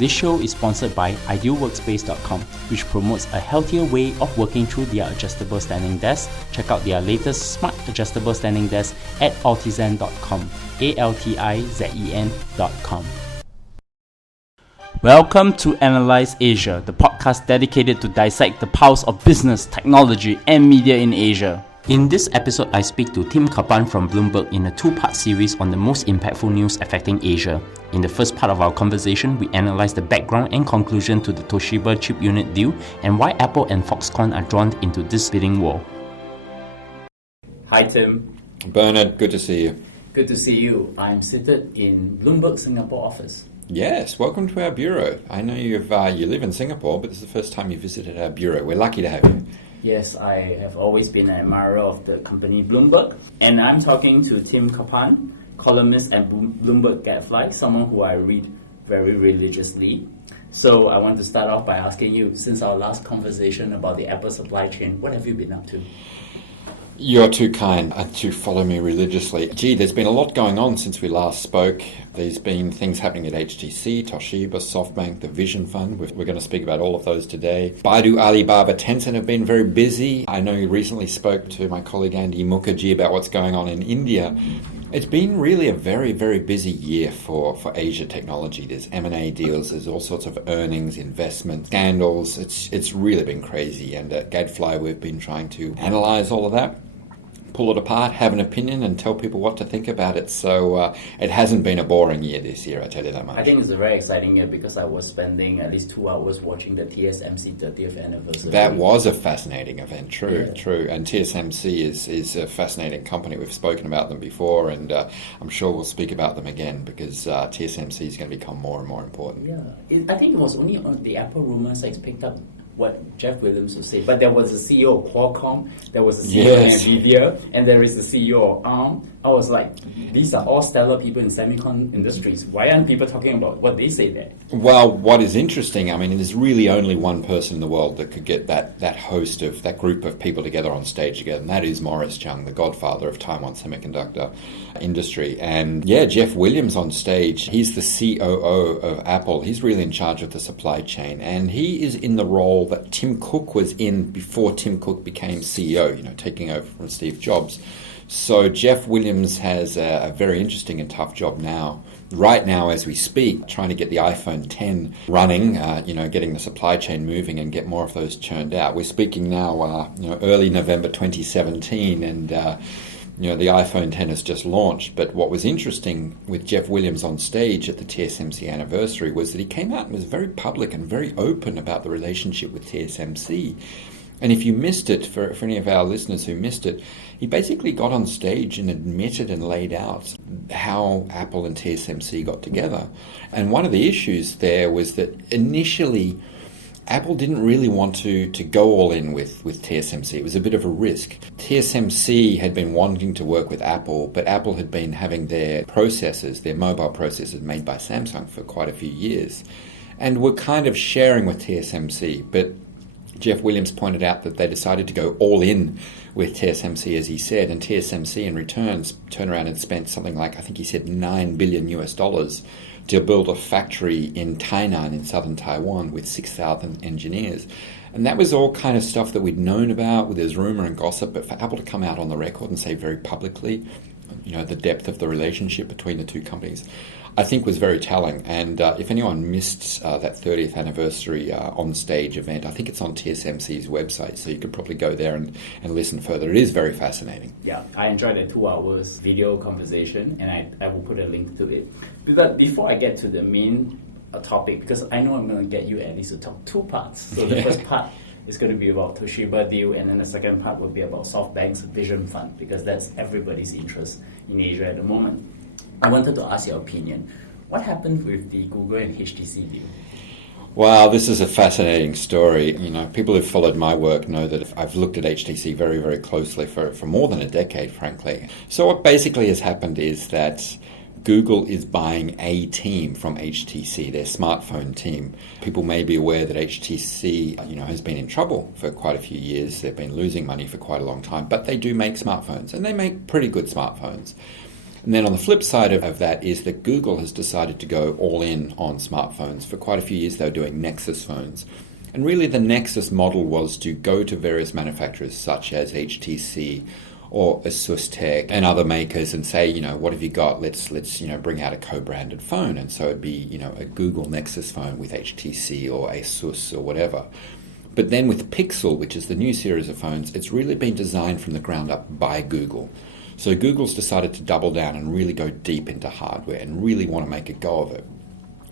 This show is sponsored by idealworkspace.com, which promotes a healthier way of working through their adjustable standing desk. Check out their latest smart adjustable standing desk at altizen.com, altizen.com. Welcome to Analyse Asia, the podcast dedicated to dissect the pulse of business, technology, and media in Asia. In this episode, I speak to Tim Culpan from Bloomberg in a two-part series on the most impactful news affecting Asia. In the first part of our conversation, we analyse the background and conclusion to the Toshiba chip unit deal and why Apple and Foxconn are drawn into this bidding war. Hi Tim. Bernard, good to see you. Good to see you. I'm seated in Bloomberg Singapore office. Yes, welcome to our bureau. I know you live in Singapore, but this is the first time you visited our bureau. We're lucky to have you. Yes, I have always been an admirer of the company Bloomberg, and I'm talking to Tim Culpan, columnist at Bloomberg Gadfly, someone who I read very religiously. So I want to start off by asking you, since our last conversation about the Apple supply chain, what have you been up to? You're too kind to follow me religiously. Gee, there's been a lot going on since we last spoke. There's been things happening at HTC, Toshiba, SoftBank, the Vision Fund. We're going to speak about all of those today. Baidu, Alibaba, Tencent have been very busy. I know you recently spoke to my colleague Andy Mukherjee about what's going on in India. It's been really a very, very busy year for Asia technology. There's M&A deals, there's all sorts of earnings, investment, scandals. It's really been crazy. And at Gadfly, we've been trying to analyse all of that, pull it apart, have an opinion, and tell people what to think about it. So it hasn't been a boring year this year, I tell you that much. I think it's a very exciting year because I was spending at least 2 hours watching the TSMC 30th anniversary. That was a fascinating event, true. And TSMC is a fascinating company. We've spoken about them before, and I'm sure we'll speak about them again because TSMC is going to become more and more important. Yeah, I think it was only on the Apple rumors I picked up what Jeff Williams would say. But there was a CEO of Qualcomm, there was a CEO of NVIDIA, and there is the CEO of ARM. I was like, these are all stellar people in semicon industries. Why aren't people talking about what they say there? Well, what is interesting, I mean, there's really only one person in the world that could get that host of that group of people together on stage together, and that is Morris Chang, the godfather of Taiwan semiconductor industry. And yeah, Jeff Williams on stage, he's the COO of Apple. He's really in charge of the supply chain, and he is in the role that Tim Cook was in before Tim Cook became CEO, taking over from Steve Jobs. So Jeff Williams has a very interesting and tough job now. Right now, as we speak, trying to get the iPhone 10 running, getting the supply chain moving and get more of those churned out. We're speaking now, early November 2017, and the iPhone 10 has just launched. But what was interesting with Jeff Williams on stage at the TSMC anniversary was that he came out and was very public and very open about the relationship with TSMC. And if you missed it, for any of our listeners who missed it, he basically got on stage and admitted and laid out how Apple and TSMC got together. And one of the issues there was that initially Apple didn't really want to go all in with TSMC. It was a bit of a risk. TSMC had been wanting to work with Apple, but Apple had been having their processors, their mobile processors made by Samsung for quite a few years, and were kind of sharing with TSMC. But Jeff Williams pointed out that they decided to go all in with TSMC, as he said, and TSMC in returns turned around and spent something like, I think he said $9 billion to build a factory in Tainan in southern Taiwan with 6,000 engineers. And that was all kind of stuff that we'd known about, there's rumor and gossip, but for Apple to come out on the record and say very publicly, the depth of the relationship between the two companies, I think was very telling. And if anyone missed that 30th anniversary on-stage event, I think it's on TSMC's website, so you could probably go there and listen further. It is very fascinating. Yeah, I enjoyed the 2 hours video conversation, and I will put a link to it. But before I get to the main topic, because I know I'm going to get you at least to talk 2 parts. So the first part is going to be about Toshiba deal, and then the second part will be about SoftBank's Vision Fund, because that's everybody's interest in Asia at the moment. I wanted to ask your opinion. What happened with the Google and HTC deal? Wow, this is a fascinating story. People who've followed my work know that I've looked at HTC very, very closely for more than a decade, frankly. So what basically has happened is that Google is buying a team from HTC, their smartphone team. People may be aware that HTC, has been in trouble for quite a few years. They've been losing money for quite a long time, but they do make smartphones, and they make pretty good smartphones. And then on the flip side of that is that Google has decided to go all in on smartphones. For quite a few years, they were doing Nexus phones. And really the Nexus model was to go to various manufacturers such as HTC or Asus Tech and other makers and say, what have you got? Let's bring out a co-branded phone. And so it'd be, a Google Nexus phone with HTC or Asus or whatever. But then with Pixel, which is the new series of phones, it's really been designed from the ground up by Google. So Google's decided to double down and really go deep into hardware and really want to make a go of it.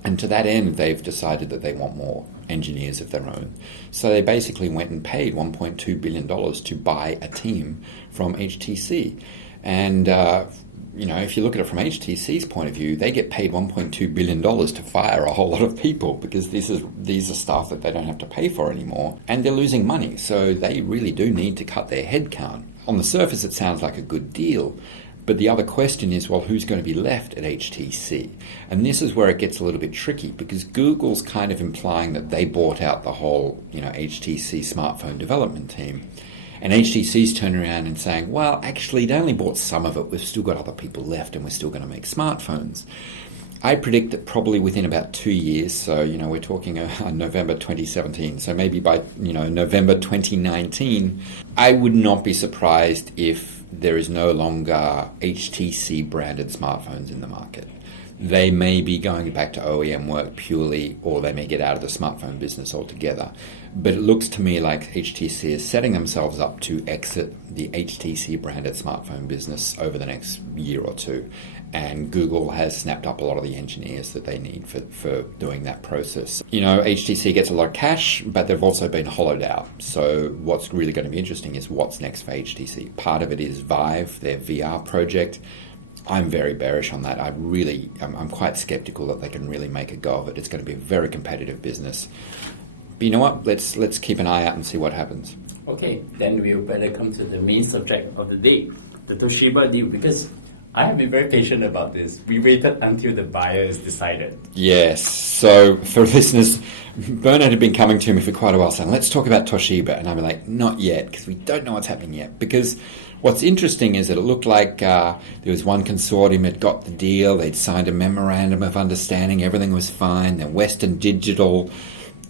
And to that end, they've decided that they want more engineers of their own. So they basically went and paid $1.2 billion to buy a team from HTC. And, if you look at it from HTC's point of view, they get paid $1.2 billion to fire a whole lot of people because these are staff that they don't have to pay for anymore. And they're losing money. So they really do need to cut their headcount. On the surface, it sounds like a good deal. But the other question is, well, who's going to be left at HTC? And this is where it gets a little bit tricky because Google's kind of implying that they bought out the whole, HTC smartphone development team. And HTC's turning around and saying, well, actually, they only bought some of it. We've still got other people left and we're still going to make smartphones. I predict that probably within about 2 years, so, we're talking November 2017, so maybe by, November 2019, I would not be surprised if there is no longer HTC branded smartphones in the market. They may be going back to OEM work purely, or they may get out of the smartphone business altogether. But it looks to me like HTC is setting themselves up to exit the HTC branded smartphone business over the next year or two. And Google has snapped up a lot of the engineers that they need for doing that process. HTC gets a lot of cash, but they've also been hollowed out. So what's really going to be interesting is what's next for HTC. Part of it is Vive, their VR project. I'm very bearish on that. I'm quite skeptical that they can really make a go of it. It's going to be a very competitive business. But you know what? Let's keep an eye out and see what happens. Okay, then we'll better come to the main subject of the day, the Toshiba deal, because I have been very patient about this. We waited until the buyer is decided. Yes. So for listeners, Bernard had been coming to me for quite a while saying, let's talk about Toshiba. And I'm like, not yet, because we don't know what's happening yet. Because what's interesting is that it looked like there was one consortium that got the deal. They'd signed a memorandum of understanding. Everything was fine. Then Western Digital,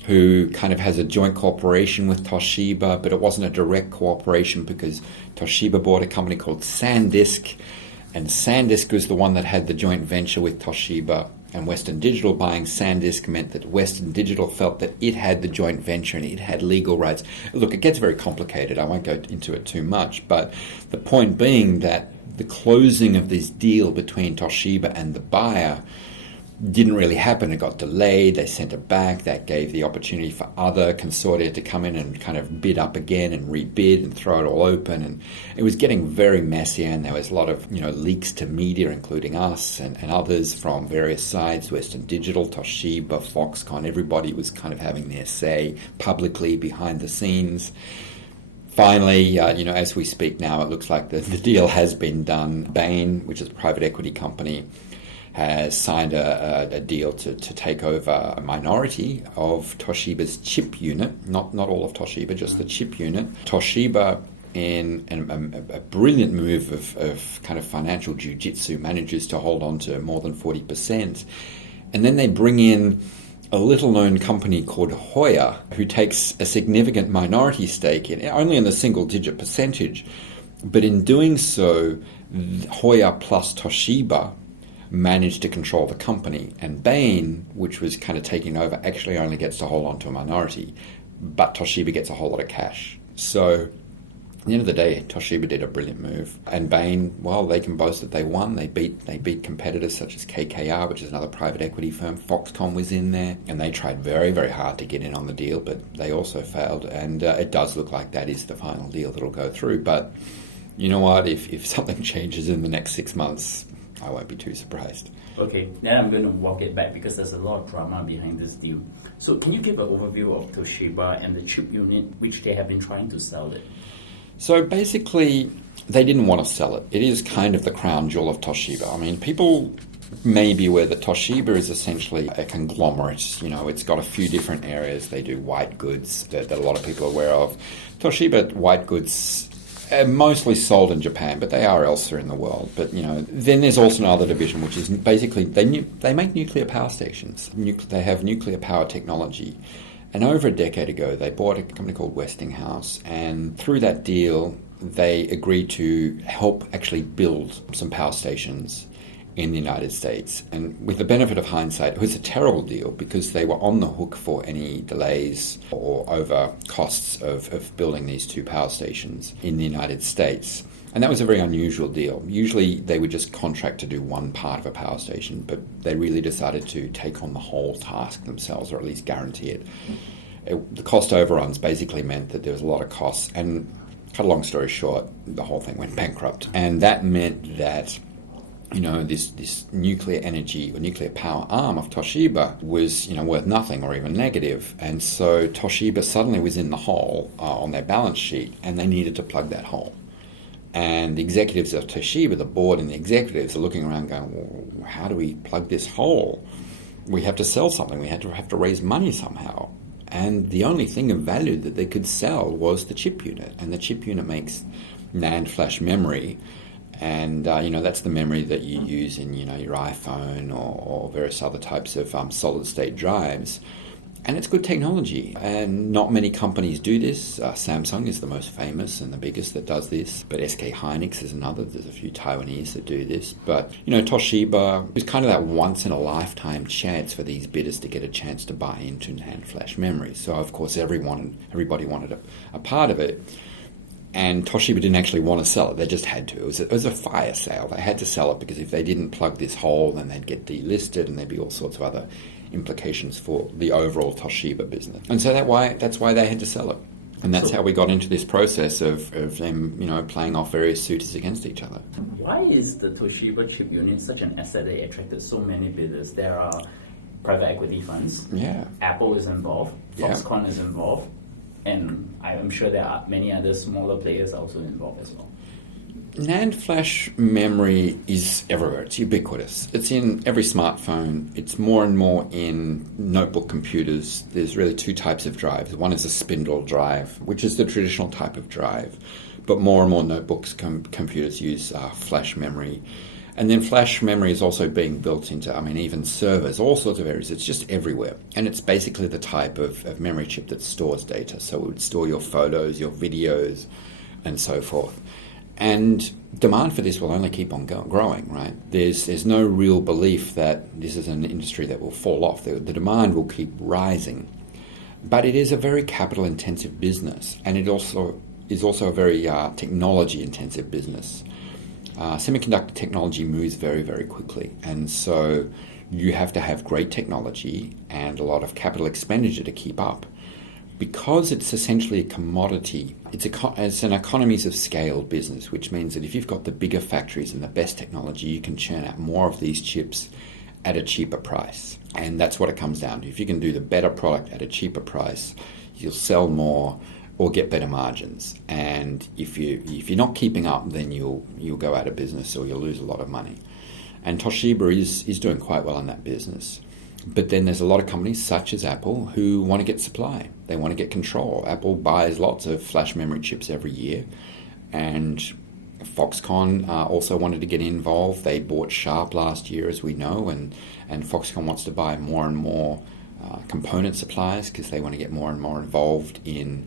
who kind of has a joint cooperation with Toshiba, but it wasn't a direct cooperation because Toshiba bought a company called SanDisk. And SanDisk was the one that had the joint venture with Toshiba, and Western Digital buying SanDisk meant that Western Digital felt that it had the joint venture and it had legal rights. Look, it gets very complicated. I won't go into it too much, but the point being that the closing of this deal between Toshiba and the buyer didn't really happen. It got delayed. They sent it back. That gave the opportunity for other consortia to come in and kind of bid up again and rebid and throw it all open. And it was getting very messy, and there was a lot of leaks to media, including us and others from various sides, Western Digital, Toshiba, Foxconn. Everybody was kind of having their say publicly behind the scenes. Finally, as we speak now, it looks like the deal has been done. Bain, which is a private equity company, has signed a deal to take over a minority of Toshiba's chip unit, not all of Toshiba, just the chip unit. Toshiba, in a brilliant move of kind of financial jiu-jitsu, manages to hold on to more than 40%. And then they bring in a little-known company called Hoya, who takes a significant minority stake only in the single-digit percentage. But in doing so, Hoya plus Toshiba managed to control the company, and Bain, which was kind of taking over, actually only gets to hold on to a minority, but Toshiba gets a whole lot of cash. So at the end of the day, Toshiba did a brilliant move, and Bain, well, they can boast that they won. They beat competitors such as KKR, which is another private equity firm. Foxconn was in there, and they tried very, very hard to get in on the deal, but they also failed, and it does look like that is the final deal that'll go through. But you know what, if something changes in the next 6 months, I won't be too surprised. Okay, then I'm going to walk it back because there's a lot of drama behind this deal. So can you give an overview of Toshiba and the chip unit which they have been trying to sell it? So basically, they didn't want to sell it. It is kind of the crown jewel of Toshiba. I mean, people may be aware that Toshiba is essentially a conglomerate. It's got a few different areas. They do white goods that a lot of people are aware of. Toshiba white goods Mostly sold in Japan, but they are elsewhere in the world. But then there's also another division, which is basically they make nuclear power stations. They have nuclear power technology, and over a decade ago, they bought a company called Westinghouse, and through that deal, they agreed to help actually build some power stations in the United States. And with the benefit of hindsight, it was a terrible deal because they were on the hook for any delays or over costs of building these two power stations in the United States. And that was a very unusual deal. Usually they would just contract to do one part of a power station, but they really decided to take on the whole task themselves, or at least guarantee it. The cost overruns basically meant that there was a lot of costs, and cut a long story short, the whole thing went bankrupt. And that meant that this nuclear energy or nuclear power arm of Toshiba was, worth nothing or even negative. And so Toshiba suddenly was in the hole on their balance sheet, and they needed to plug that hole. And the executives of Toshiba, the board and the executives, are looking around going, well, how do we plug this hole? We have to sell something. We have to raise money somehow. And the only thing of value that they could sell was the chip unit. And the chip unit makes NAND flash memory. And, that's the memory that you use in, your iPhone or various other types of solid-state drives. And it's good technology. And not many companies do this. Samsung is the most famous and the biggest that does this. But SK Hynix is another. There's a few Taiwanese that do this. But, Toshiba was kind of that once-in-a-lifetime chance for these bidders to get a chance to buy into NAND flash memory. So, of course, everybody wanted a part of it. And Toshiba didn't actually want to sell it. They just had to. It was a fire sale. They had to sell it because if they didn't plug this hole, then they'd get delisted and there'd be all sorts of other implications for the overall Toshiba business. And so that's why they had to sell it. And that's how we got into this process of them, playing off various suitors against each other. Why is the Toshiba chip unit such an asset that attracted so many bidders? There are private equity funds. Yeah. Apple is involved. Foxconn is involved. And I'm sure there are many other smaller players also involved as well. NAND flash memory is everywhere. It's ubiquitous. It's in every smartphone. It's more and more in notebook computers. There's really two types of drives. One is a spindle drive, which is the traditional type of drive. But more and more notebooks, computers use flash memory. And then flash memory is also being built into, even servers, all sorts of areas. It's just everywhere. And it's basically the type of memory chip that stores data. So it would store your photos, your videos, and so forth. And demand for this will only keep on growing, right? There's no real belief that this is an industry that will fall off. The demand will keep rising. But it is a very capital-intensive business. And it also is a very technology-intensive business. Semiconductor technology moves very, very quickly, and so you have to have great technology and a lot of capital expenditure to keep up. Because it's essentially a commodity, it's an economies of scale business, which means that if you've got the bigger factories and the best technology, you can churn out more of these chips at a cheaper price. And that's what it comes down to. If you can do the better product at a cheaper price, you'll sell more or get better margins. And if you're not keeping up, then you'll go out of business or you'll lose a lot of money. And Toshiba is doing quite well in that business. But then there's a lot of companies such as Apple who want to get supply. They want to get control. Apple buys lots of flash memory chips every year. And Foxconn also wanted to get involved. They bought Sharp last year, as we know, and Foxconn wants to buy more and more component suppliers because they want to get more and more involved in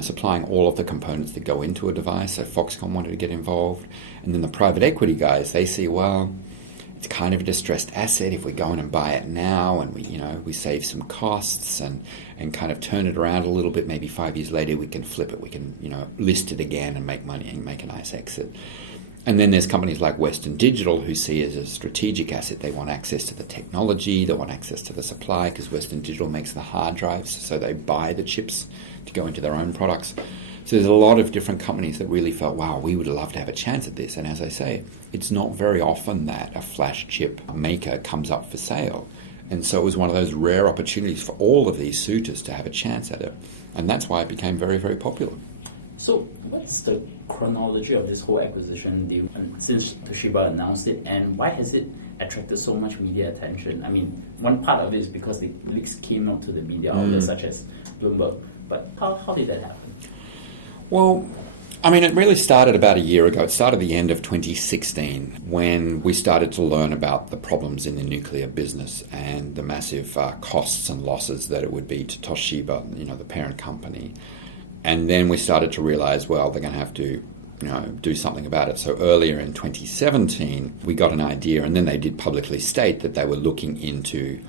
supplying all of the components that go into a device. So Foxconn wanted to get involved. And then the private equity guys, they see, well, it's kind of a distressed asset if we go in and buy it now and we save some costs and kind of turn it around a little bit. Maybe 5 years later we can flip it. We can, list it again and make money and make a nice exit. And then there's companies like Western Digital who see it as a strategic asset. They want access to the technology, they want access to the supply because Western Digital makes the hard drives, so they buy the chips to go into their own products. So there's a lot of different companies that really felt, wow, we would love to have a chance at this. And as I say, it's not very often that a flash chip maker comes up for sale. And so it was one of those rare opportunities for all of these suitors to have a chance at it. And that's why it became very, very popular. So what's the chronology of this whole acquisition deal since Toshiba announced it, and why has it attracted so much media attention? One part of it is because the leaks came out to the media outlets such as Bloomberg, but how did that happen? Well, I mean, it really started about a year ago. It started the end of 2016 when we started to learn about the problems in the nuclear business and the massive costs and losses that it would be to Toshiba, the parent company. And then we started to realize, well, they're going to have to do something about it. So earlier in 2017, we got an idea, and then they did publicly state that they were looking into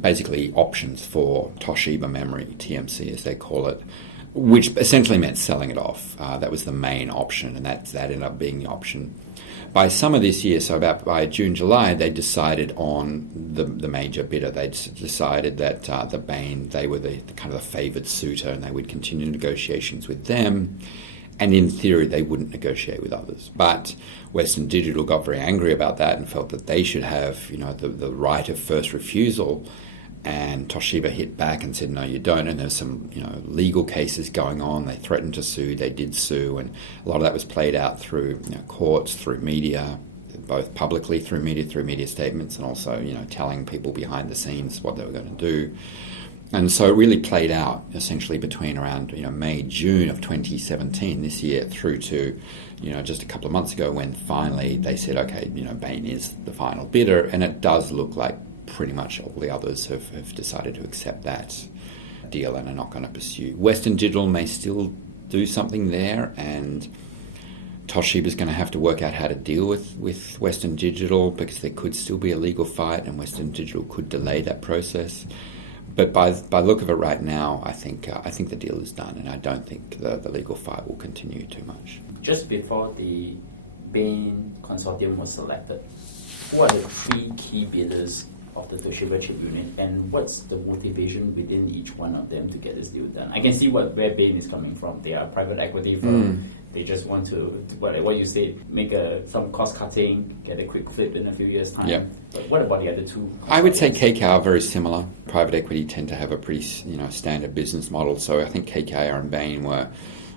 basically options for Toshiba memory, TMC as they call it, which essentially meant selling it off. That was the main option, and that ended up being the option. By summer this year, so about by June, July, they decided on the major bidder. They decided that the Bain, they were the kind of the favoured suitor, and they would continue negotiations with them. And in theory, they wouldn't negotiate with others. But Western Digital got very angry about that and felt that they should have, the right of first refusal. And Toshiba hit back and said, no, you don't. And there's some, legal cases going on. They threatened to sue. They did sue. And a lot of that was played out through courts, through media, both publicly through media statements, and also, telling people behind the scenes what they were going to do. And so it really played out essentially between around, May, June of 2017 this year through to, just a couple of months ago when finally they said, okay, Bain is the final bidder. And it does look like pretty much all the others have decided to accept that deal and are not going to pursue. Western Digital may still do something there, and Toshiba is going to have to work out how to deal with Western Digital, because there could still be a legal fight and Western Digital could delay that process. But by look of it right now, I think the deal is done, and I don't think the legal fight will continue too much. Just before the Bain consortium was selected, who are the three key bidders of the Toshiba chip unit, and what's the motivation within each one of them to get this deal done? I can see where Bain is coming from. They are a private equity firm. They just want to what you say, make some cost cutting, get a quick flip in a few years' time. Yep. But what about the other two? I would say KKR are very similar. Private equity tend to have a pretty standard business model. So I think KKR and Bain were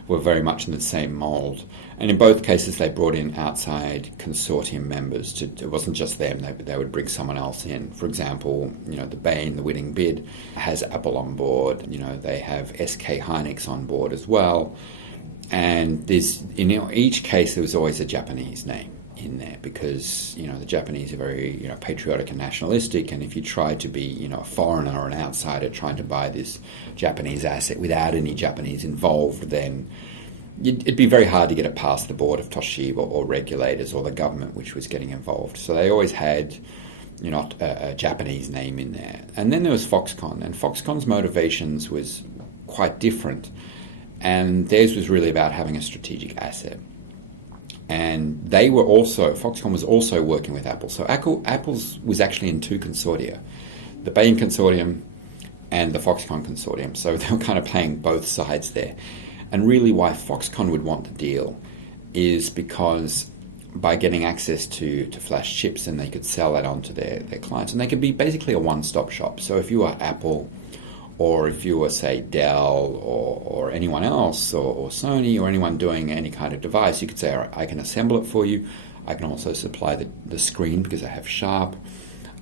very much in the same mould. And in both cases, they brought in outside consortium members. It wasn't just them. They would bring someone else in. For example, the Bain, the winning bid, has Apple on board. They have SK Hynix on board as well. And in each case, there was always a Japanese name in there because, the Japanese are very, patriotic and nationalistic. And if you try to be, a foreigner or an outsider trying to buy this Japanese asset without any Japanese involved, then it'd be very hard to get it past the board of Toshiba or regulators or the government, which was getting involved. So they always had, a Japanese name in there. And then there was Foxconn, and Foxconn's motivations was quite different. And theirs was really about having a strategic asset. And Foxconn was also working with Apple. So Apple's was actually in two consortia, the Bain consortium and the Foxconn consortium. So they were kind of playing both sides there. And really why Foxconn would want the deal is because by getting access to flash chips, and they could sell that onto their clients. And they could be basically a one-stop shop. So if you are Apple, or if you were, say, Dell or anyone else, or Sony, or anyone doing any kind of device, you could say, all right, I can assemble it for you. I can also supply the screen because I have Sharp.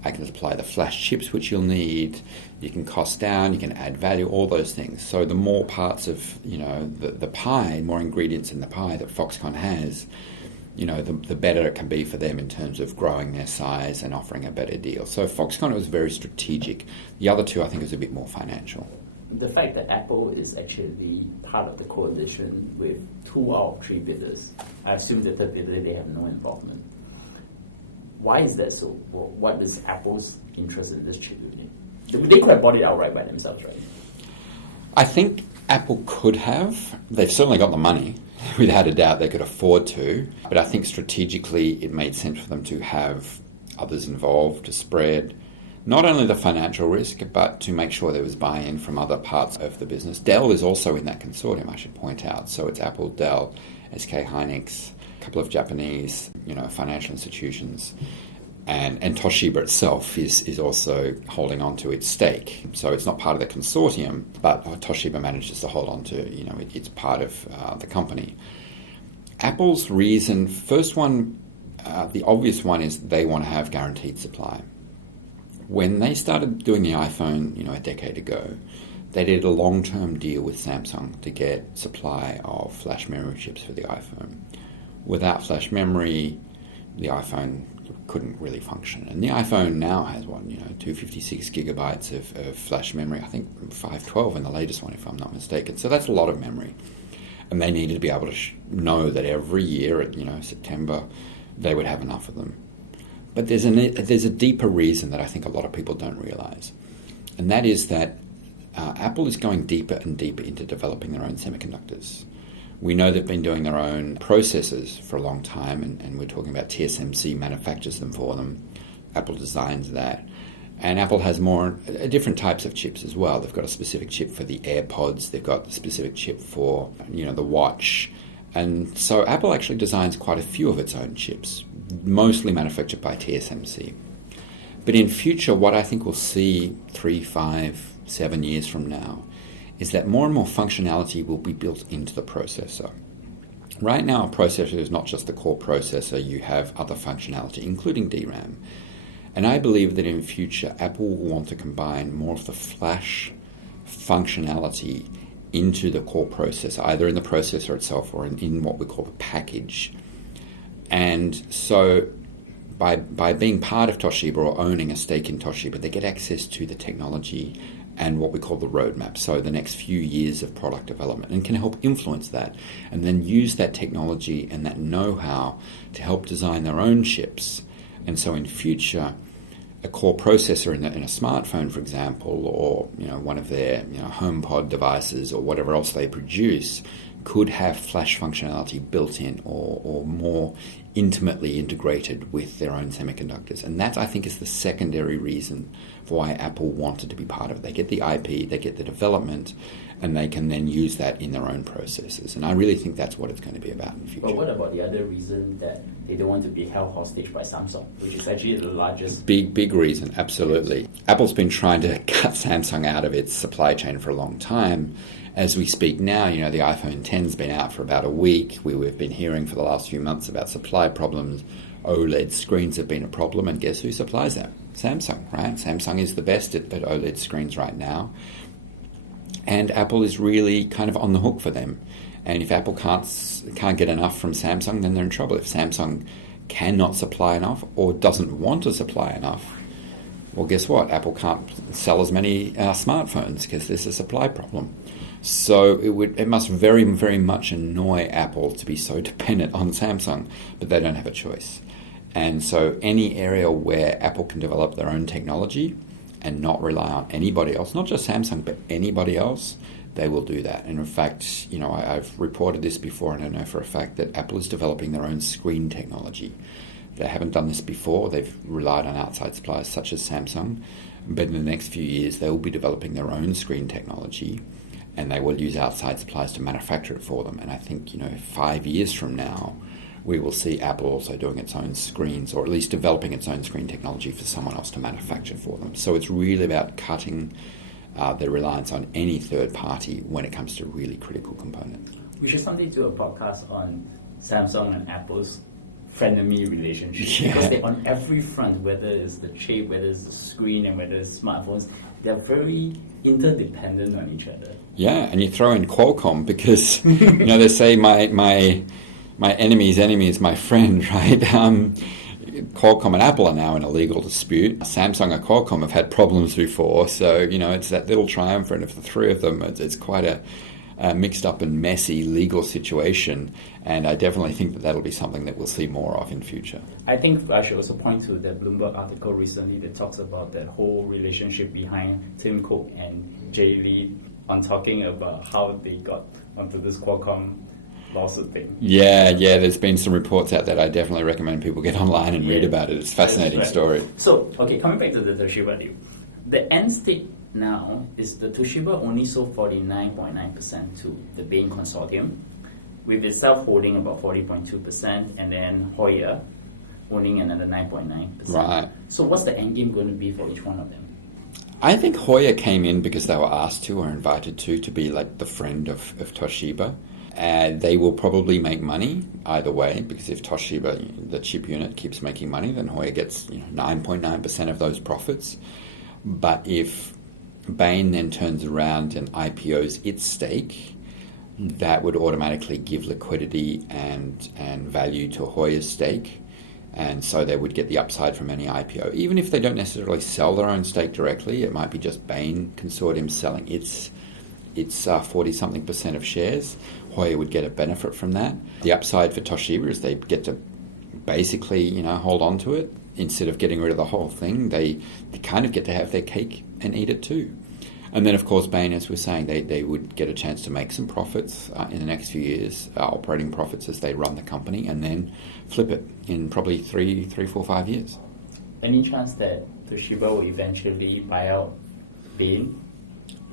I can supply the flash chips which you'll need. You can cost down, you can add value, all those things. So the more parts of, the pie, more ingredients in the pie that Foxconn has, the better it can be for them in terms of growing their size and offering a better deal. So Foxconn was very strategic. The other two, I think, was a bit more financial. The fact that Apple is actually part of the coalition with 2 out of 3 bidders, I assume that the bidder, they have no involvement. Why is that so? Well, what is Apple's interest in this chip unit? They could have bought it outright by themselves, right? I think Apple could have. They've certainly got the money. Without a doubt, they could afford to. But I think strategically it made sense for them to have others involved to spread not only the financial risk, but to make sure there was buy-in from other parts of the business. Dell is also in that consortium, I should point out. So it's Apple, Dell, SK Hynix, a couple of Japanese, financial institutions. And Toshiba itself is also holding on to its stake. So it's not part of the consortium, but Toshiba manages to hold on to, it's part of the company. Apple's reason, first one, the obvious one is they want to have guaranteed supply. When they started doing the iPhone, a decade ago, they did a long-term deal with Samsung to get supply of flash memory chips for the iPhone. Without flash memory, the iPhone couldn't really function. And the iPhone now has 256 gigabytes of flash memory, I think 512 in the latest one, if I'm not mistaken. So that's a lot of memory. And they needed to be able to know that every year at September they would have enough of them. But there's a deeper reason that I think a lot of people don't realize, and that is that Apple is going deeper and deeper into developing their own semiconductors. We know they've been doing their own processors for a long time, and we're talking about TSMC manufactures them for them. Apple designs that. And Apple has more different types of chips as well. They've got a specific chip for the AirPods. They've got a specific chip for the watch. And so Apple actually designs quite a few of its own chips, mostly manufactured by TSMC. But in future, what I think we'll see 3, 5, 7 years from now is that more and more functionality will be built into the processor. Right now, a processor is not just the core processor. You have other functionality, including DRAM. And I believe that in future, Apple will want to combine more of the flash functionality into the core processor, either in the processor itself or in what we call the package. And so by being part of Toshiba or owning a stake in Toshiba, they get access to the technology and what we call the roadmap, so the next few years of product development, and can help influence that, and then use that technology and that know-how to help design their own chips. And so in future, a core processor in a smartphone, for example, or one of their HomePod devices or whatever else they produce, could have flash functionality built in or more intimately integrated with their own semiconductors. And that, I think, is the secondary reason for why Apple wanted to be part of it. They get the IP, they get the development, and they can then use that in their own processes. And I really think that's what it's going to be about in the future. But what about the other reason that they don't want to be held hostage by Samsung, which is actually the largest? Big reason, absolutely. Apple's been trying to cut Samsung out of its supply chain for a long time. As we speak now, the iPhone X's been out for about a week. We've been hearing for the last few months about supply problems. OLED screens have been a problem, and guess who supplies that? Samsung, right? Samsung is the best at OLED screens right now. And Apple is really kind of on the hook for them. And if Apple can't get enough from Samsung, then they're in trouble. If Samsung cannot supply enough or doesn't want to supply enough, well, guess what? Apple can't sell as many smartphones because there's a supply problem. So it must very, very much annoy Apple to be so dependent on Samsung, but they don't have a choice. And so any area where Apple can develop their own technology and not rely on anybody else, not just Samsung, but anybody else, they will do that. And in fact, I've reported this before, and I know for a fact that Apple is developing their own screen technology. They haven't done this before. They've relied on outside suppliers such as Samsung. But in the next few years, they will be developing their own screen technology, and they will use outside suppliers to manufacture it for them. And I think, 5 years from now, we will see Apple also doing its own screens, or at least developing its own screen technology for someone else to manufacture for them. So it's really about cutting their reliance on any third party when it comes to really critical components. We should someday do a podcast on Samsung and Apple's frenemy relationship, because they're on every front, whether it's the chip, whether it's the screen, and whether it's smartphones, they're very interdependent on each other. Yeah, and you throw in Qualcomm because they say my enemy's enemy is my friend, right? Qualcomm and Apple are now in a legal dispute. Samsung and Qualcomm have had problems before, so it's that little triumvirate of the three of them. It's quite a mixed up and messy legal situation, and I definitely think that that'll be something that we'll see more of in future. I think I should also point to the Bloomberg article recently that talks about the whole relationship behind Tim Cook and Jay Lee on talking about how they got onto this Qualcomm lawsuit thing. Yeah, there's been some reports out that I definitely recommend people get online and read about it. It's a fascinating story. So, coming back to the Toshiba deal, the end state now is the Toshiba only sold 49.9% to the Bain Consortium, with itself holding about 40.2%, and then Hoya owning another 9.9%. Right. So what's the end game going to be for each one of them? I think Hoya came in because they were asked to or invited to be like the friend of Toshiba. And they will probably make money either way, because if Toshiba, the chip unit, keeps making money, then Hoya gets 9.9% of those profits. But if Bain then turns around and IPOs its stake, that would automatically give liquidity and value to Hoya's stake. And so they would get the upside from any IPO. Even if they don't necessarily sell their own stake directly, it might be just Bain Consortium selling its 40-something% of shares. Hoya would get a benefit from that. The upside for Toshiba is they get to basically, hold on to it. Instead of getting rid of the whole thing, they kind of get to have their cake and eat it too. And then, of course, Bain, as we're saying, they would get a chance to make some profits in the next few years, operating profits as they run the company, and then flip it in probably 3, 4, 5 years. Any chance that Toshiba will eventually buy out Bain?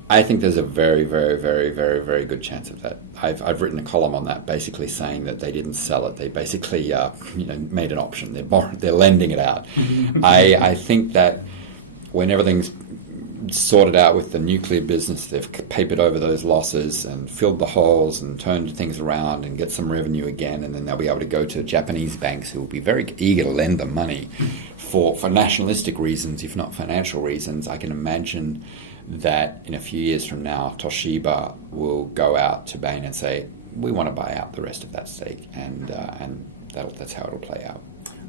I think there's a very, very, very, very, very good chance of that. I've written a column on that, basically saying that they didn't sell it. They basically, made an option. They're lending it out. I think that when everything's sorted out with the nuclear business, they've papered over those losses and filled the holes and turned things around and get some revenue again, and then they'll be able to go to Japanese banks who will be very eager to lend them money for nationalistic reasons, if not financial reasons. I can imagine that in a few years from now, Toshiba will go out to Bain and say, we want to buy out the rest of that stake, and that's how it'll play out.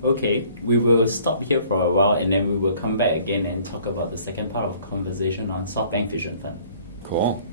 Okay, we will stop here for a while and then we will come back again and talk about the second part of the conversation on SoftBank Vision Fund. Cool.